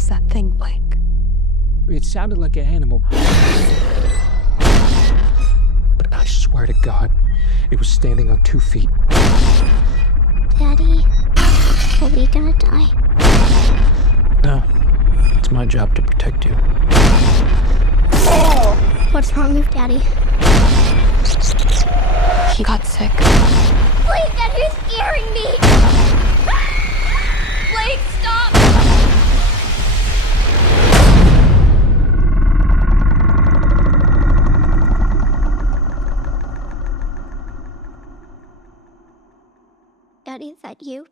was that thing, Blake? It sounded like an animal. But I swear to God, it was standing on 2 feet. Daddy, are we gonna die? No, it's my job to protect you. What's wrong with Daddy? He got sick. Blake, Daddy's scaring me! Blake, stop! Daddy, is that you?